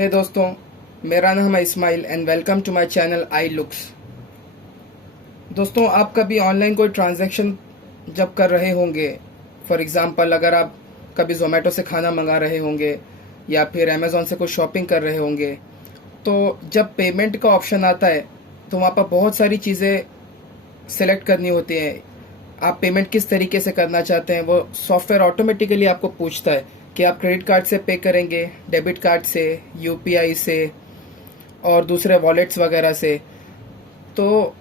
हे दोस्तों, मेरा नाम है Ismail and welcome to my channel I looks. दोस्तों, आप कभी ऑनलाइन कोई ट्रांजैक्शन जब कर रहे होंगे, फॉर एग्जांपल अगर आप कभी जोमेटो से खाना मंगा रहे होंगे या फिर अमेज़ॉन से कुछ शॉपिंग कर रहे होंगे, तो जब पेमेंट का ऑप्शन आता है तो वहाँ पर बहुत सारी चीज़ें सेलेक्ट करनी होती हैं। आप पेमेंट किस तरीके से करना चाहते हैं वो सॉफ्टवेयर ऑटोमेटिकली आपको पूछता है कि आप क्रेडिट कार्ड से पे करेंगे, डेबिट कार्ड से, यूपीआई से और दूसरे वॉलेट्स वगैरह से। तो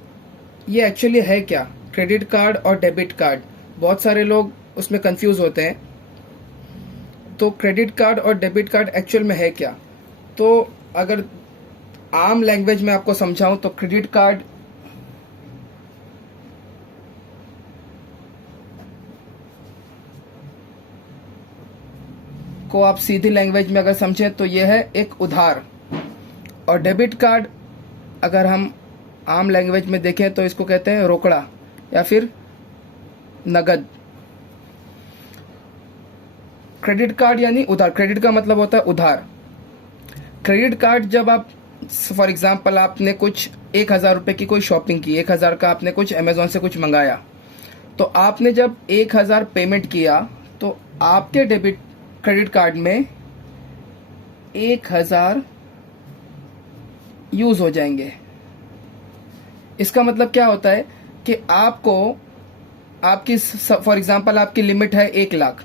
ये एक्चुअली है क्या क्रेडिट कार्ड और डेबिट कार्ड? बहुत सारे लोग उसमें कंफ्यूज होते हैं। तो क्रेडिट कार्ड और डेबिट कार्ड एक्चुअल में है क्या? तो अगर आम लैंग्वेज में आपको समझाऊं तो क्रेडिट कार्ड को आप सीधी लैंग्वेज में अगर समझें तो यह है एक उधार, और डेबिट कार्ड अगर हम आम लैंग्वेज में देखें तो इसको कहते हैं रोकड़ा या फिर नगद। क्रेडिट कार्ड यानी उधार। क्रेडिट का मतलब होता है उधार। क्रेडिट कार्ड जब आप फॉर एग्जांपल आपने कुछ 1,000 रुपए की कोई शॉपिंग की, 1,000 का आपने कुछ अमेज़ॉन से कुछ मंगाया, तो आपने जब 1,000 पेमेंट किया तो आपके डेबिट क्रेडिट कार्ड में 1,000 यूज हो जाएंगे। इसका मतलब क्या होता है कि आपको आपकी फॉर एग्जांपल आपकी लिमिट है 1,00,000,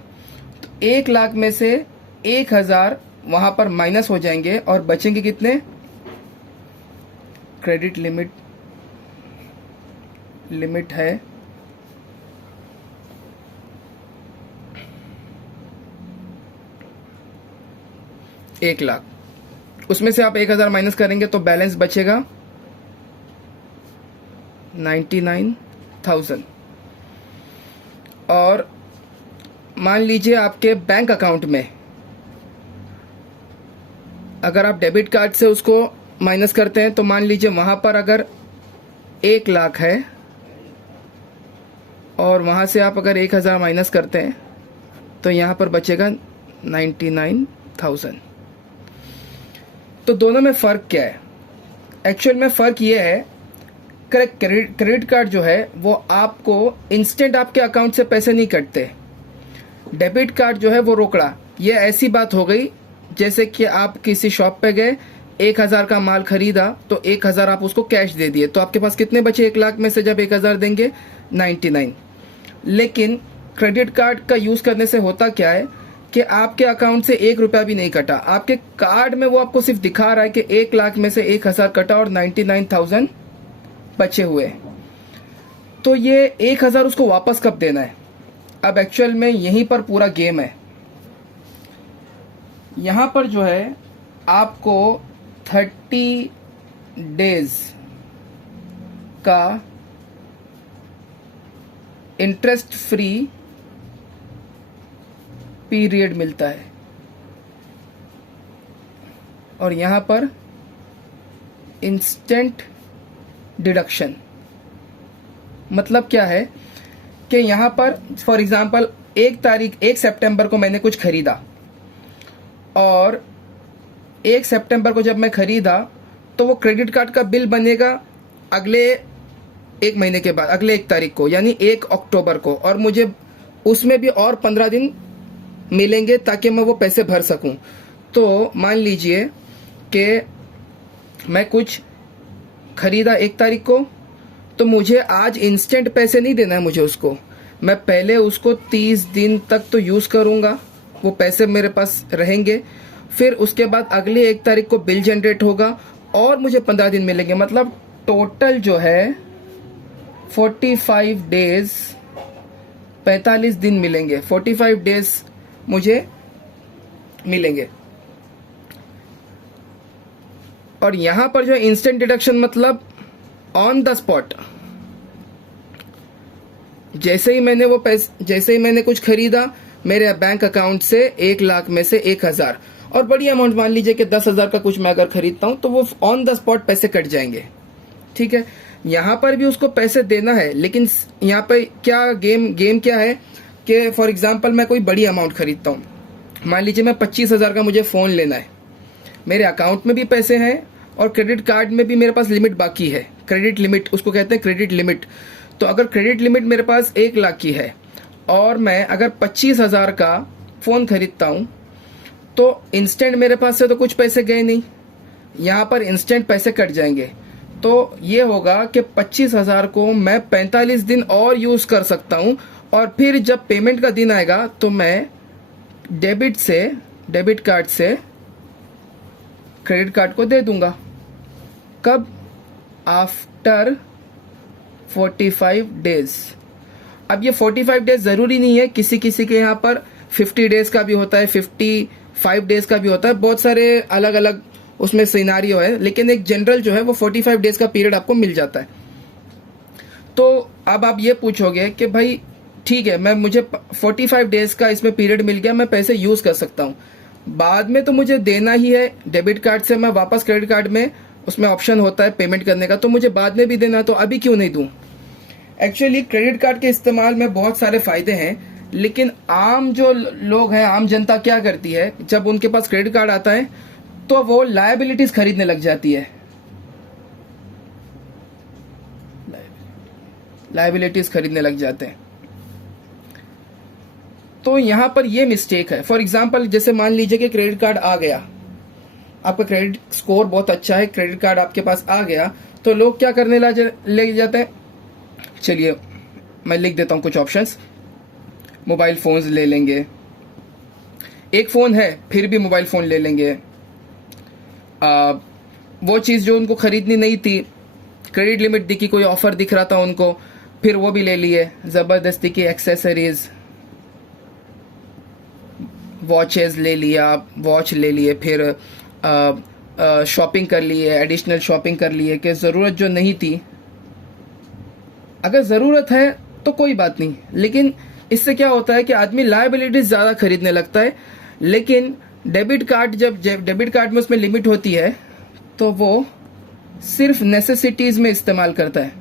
तो 1,00,000 में से 1,000 वहां पर माइनस हो जाएंगे और बचेंगे कितने? क्रेडिट लिमिट है 1,00,000। उसमें से आप 1,000 माइनस करेंगे तो बैलेंस बचेगा 99,000। और मान लीजिए आपके बैंक अकाउंट में अगर आप डेबिट कार्ड से उसको माइनस करते हैं तो मान लीजिए वहां पर अगर 1,00,000 है और वहां से आप अगर 1,000 माइनस करते हैं तो यहां पर बचेगा 99,000। तो दोनों में फ़र्क क्या है? एक्चुअल में फ़र्क ये है, क्रेडिट कार्ड जो है वो आपको इंस्टेंट आपके अकाउंट से पैसे नहीं कटते। डेबिट कार्ड जो है वो रोकड़ा। ये ऐसी बात हो गई जैसे कि आप किसी शॉप पे गए, 1,000 का माल खरीदा तो 1,000 आप उसको कैश दे दिए, तो आपके पास कितने बचे 1,00,000 में से जब 1,000 देंगे? 99। लेकिन क्रेडिट कार्ड का यूज़ करने से होता क्या है कि आपके अकाउंट से 1 रुपया भी नहीं कटा। आपके कार्ड में वो आपको सिर्फ दिखा रहा है कि 1,00,000 में से 1,000 कटा और 99,000 बचे हुए। तो ये 1,000 उसको वापस कब देना है? अब एक्चुअल में यहीं पर पूरा गेम है। यहां पर जो है आपको 30 डेज का इंटरेस्ट फ्री पीरियड मिलता है, और यहां पर इंस्टेंट डिडक्शन। मतलब क्या है कि यहां पर फॉर एग्जांपल 1 सितंबर को मैंने कुछ खरीदा, और 1 सितंबर को जब मैं खरीदा तो वो क्रेडिट कार्ड का बिल बनेगा अगले 1 महीने के बाद, अगले 1 तारीख को, यानी 1 अक्टूबर को, और मुझे उसमें भी और 15 दिन मिलेंगे ताकि मैं वो पैसे भर सकूं। तो मान लीजिए कि मैं कुछ खरीदा 1 तारीख को, तो मुझे आज इंस्टेंट पैसे नहीं देना है मुझे उसको। मैं पहले उसको 30 दिन तक तो यूज़ करूंगा, वो पैसे मेरे पास रहेंगे। फिर उसके बाद अगले 1 तारीख को बिल जनरेट होगा और मुझे 15 दिन मिलेंगे। मतलब टोटल जो है 45 डेज, 45 दिन मिलेंगे। 45 डेज मुझे मिलेंगे। और यहां पर जो इंस्टेंट डिडक्शन मतलब ऑन द स्पॉट, जैसे ही मैंने कुछ खरीदा, मेरे बैंक अकाउंट से 1,00,000 में से 1,000, और बड़ी अमाउंट मान लीजिए कि 10,000 का कुछ मैं अगर खरीदता हूं तो वो ऑन द स्पॉट पैसे कट जाएंगे। ठीक है, यहां पर भी उसको पैसे देना है, लेकिन यहां पर क्या गेम क्या है कि फॉर एग्जांपल मैं कोई बड़ी अमाउंट खरीदता हूं, मान लीजिए मैं 25,000 का मुझे फ़ोन लेना है, मेरे अकाउंट में भी पैसे हैं और क्रेडिट कार्ड में भी मेरे पास लिमिट बाकी है, क्रेडिट लिमिट उसको कहते हैं, क्रेडिट लिमिट। तो अगर क्रेडिट लिमिट मेरे पास 1 लाख की है और मैं अगर 25,000 का फ़ोन खरीदता हूँ तो इंस्टेंट मेरे पास से तो कुछ पैसे गए नहीं, यहाँ पर इंस्टेंट पैसे कट जाएंगे। तो ये होगा कि 25,000 को मैं 45 दिन और यूज़ कर सकता हूँ और फिर जब पेमेंट का दिन आएगा तो मैं डेबिट कार्ड से क्रेडिट कार्ड को दे दूंगा। कब? After 45 days. अब ये 45 डेज ज़रूरी नहीं है, किसी किसी के यहाँ पर 50 डेज का भी होता है, 55 डेज का भी होता है, बहुत सारे अलग अलग उसमें सिनारियो है, लेकिन एक जनरल जो है वो 45 डेज का पीरियड आपको मिल जाता है। तो अब आप ये पूछोगे कि भाई ठीक है, मुझे 45 डेज का इसमें पीरियड मिल गया, मैं पैसे यूज़ कर सकता हूँ, बाद में तो मुझे देना ही है डेबिट कार्ड से, मैं वापस क्रेडिट कार्ड में उसमें ऑप्शन होता है पेमेंट करने का, तो मुझे बाद में भी देना, तो अभी क्यों नहीं दूँ। एक्चुअली क्रेडिट कार्ड के इस्तेमाल में बहुत सारे फ़ायदे हैं, लेकिन आम जो लोग हैं, आम जनता क्या करती है, जब उनके पास क्रेडिट कार्ड आता है तो वो लायबिलिटीज खरीदने लग जाती है, लायबिलिटीज खरीदने लग जाते हैं। तो यहां पर ये मिस्टेक है। फॉर एग्जांपल जैसे मान लीजिए कि क्रेडिट कार्ड आ गया, आपका क्रेडिट स्कोर बहुत अच्छा है, क्रेडिट कार्ड आपके पास आ गया, तो लोग क्या करने ले जाते हैं, चलिए मैं लिख देता हूं कुछ ऑप्शंस। मोबाइल फोन्स ले लेंगे, एक फ़ोन है फिर भी मोबाइल फ़ोन ले लेंगे, वो चीज़ जो उनको खरीदनी नहीं थी, क्रेडिट लिमिट दिखी, कोई ऑफर दिख रहा था उनको, फिर वो भी ले लिए, ज़बरदस्ती की एक्सेसरीज, वॉचेस ले लिया, वॉच ले लिए, फिर शॉपिंग कर लिए, एडिशनल शॉपिंग कर लिए कि ज़रूरत जो नहीं थी। अगर ज़रूरत है तो कोई बात नहीं, लेकिन इससे क्या होता है कि आदमी लायबिलिटीज ज़्यादा खरीदने लगता है। लेकिन डेबिट कार्ड, जब डेबिट कार्ड में उसमें लिमिट होती है तो वो सिर्फ नेसेसिटीज़ में इस्तेमाल करता है।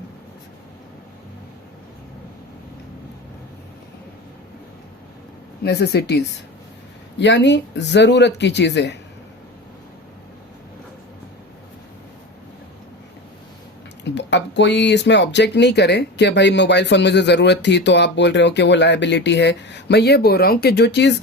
नेसेसिटीज़ यानी ज़रूरत की चीज़ें। अब कोई इसमें ऑब्जेक्ट नहीं करे कि भाई मोबाइल फ़ोन मुझे ज़रूरत थी तो आप बोल रहे हो कि वो लायबिलिटी है। मैं ये बोल रहा हूँ कि जो चीज़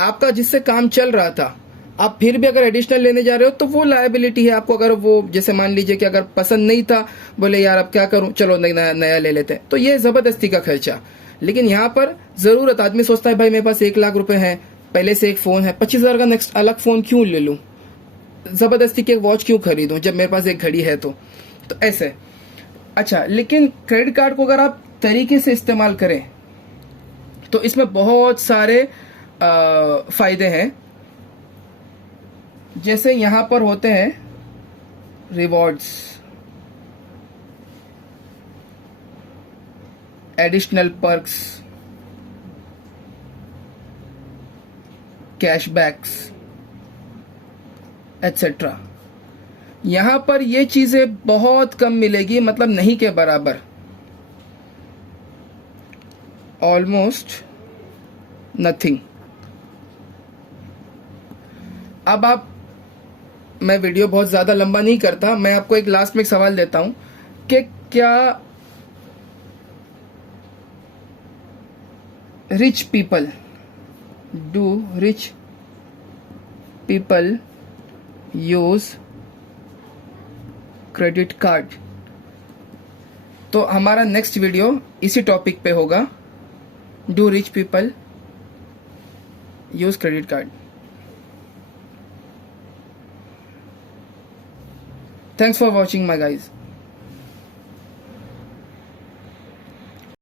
आपका जिससे काम चल रहा था, आप फिर भी अगर एडिशनल लेने जा रहे हो तो वो लायबिलिटी है आपको। अगर वो जैसे मान लीजिए कि अगर पसंद नहीं था, बोले यार अब क्या करूँ, चलो नया ले लेते हैं, तो ये ज़बरदस्ती का खर्चा। लेकिन यहाँ पर ज़रूरत, आदमी सोचता है भाई मेरे पास 1 लाख रुपए हैं, पहले से एक फ़ोन है, 25,000 का नेक्स्ट अलग फ़ोन क्यों ले लूँ, ज़बरदस्ती की एक वॉच क्यों खरीदूँ जब मेरे पास एक घड़ी है। तो ऐसे। अच्छा, लेकिन क्रेडिट कार्ड को अगर आप तरीके से इस्तेमाल करें तो इसमें बहुत सारे फ़ायदे हैं। जैसे यहाँ पर होते हैं rewards, additional perks, cashbacks etcetera. यहाँ पर ये चीज़ें बहुत कम मिलेगी, मतलब नहीं के बराबर, ऑलमोस्ट नथिंग। अब मैं वीडियो बहुत ज़्यादा लंबा नहीं करता, मैं आपको एक लास्ट में एक सवाल देता हूँ कि क्या rich people use credit card? तो हमारा नेक्स्ट वीडियो इसी टॉपिक पे होगा, do rich people use credit card. Thanks for watching my guys.